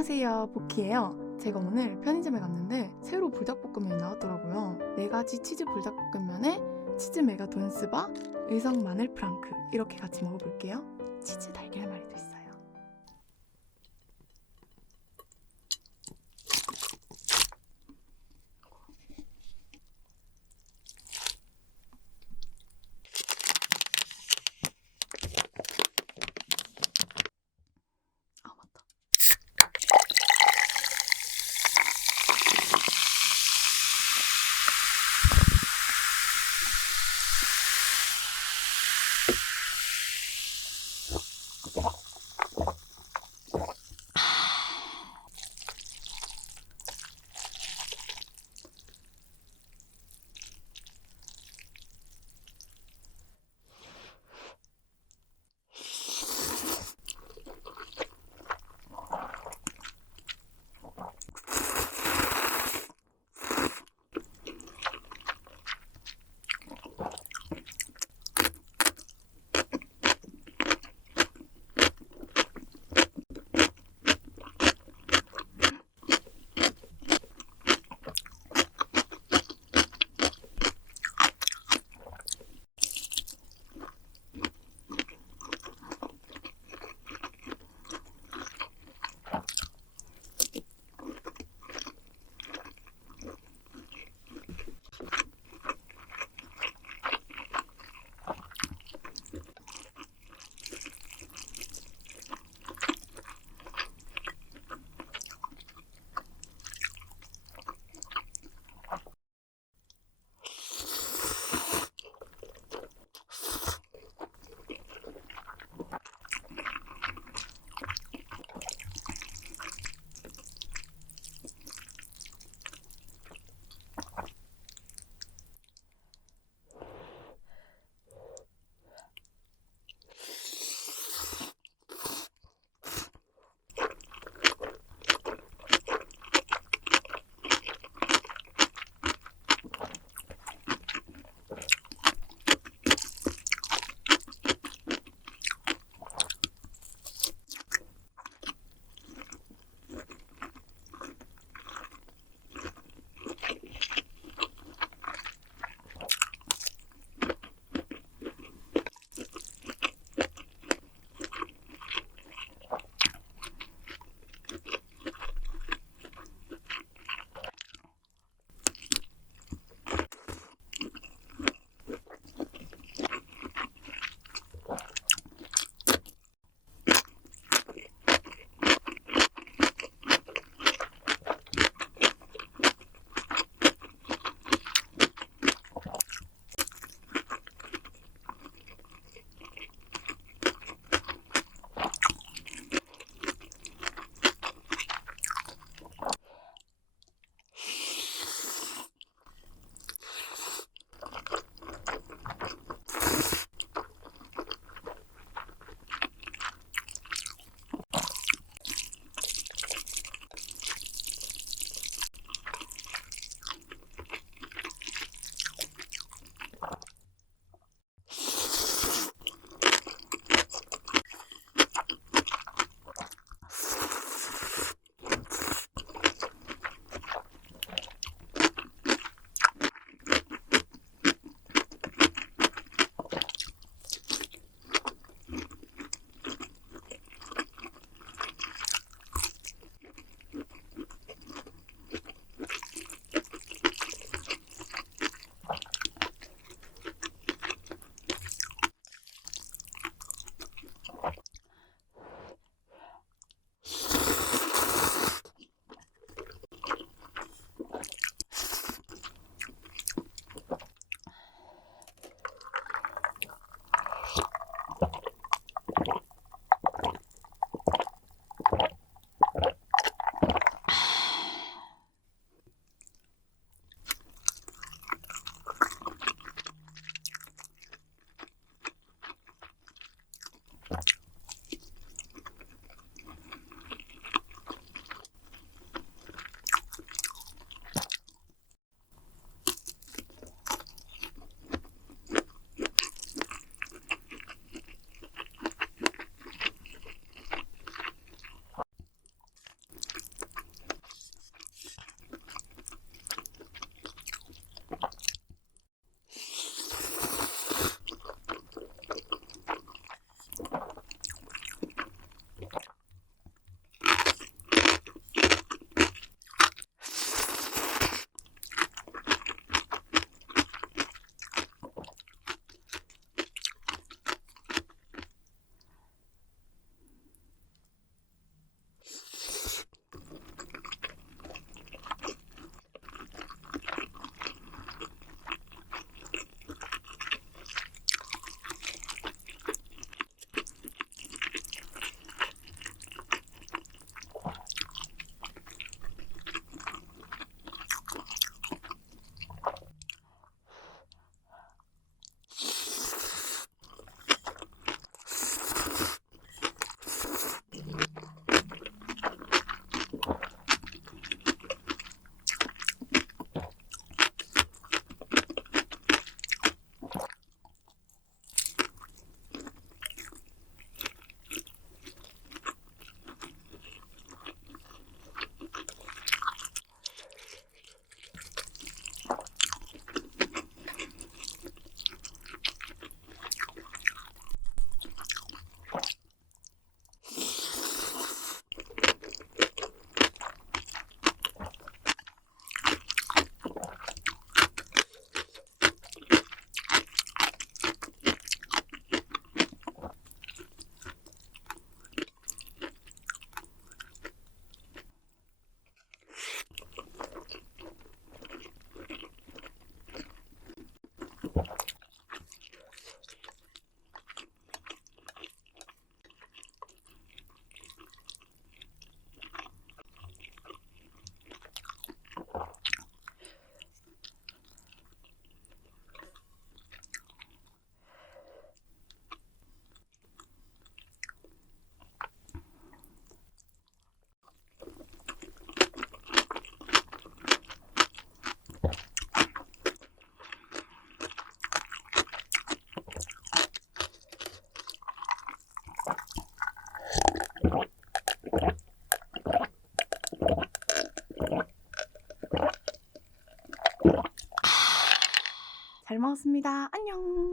안녕하세요. 보키예요. 제가 오늘 편의점에 갔는데 새로 불닭볶음면이 나왔더라고요. 네 가지 치즈 불닭볶음면에 치즈 메가 돈스바 의성 마늘 프랑크 이렇게 같이 먹어볼게요. 치즈 달걀 말 잘 먹었습니다. 안녕.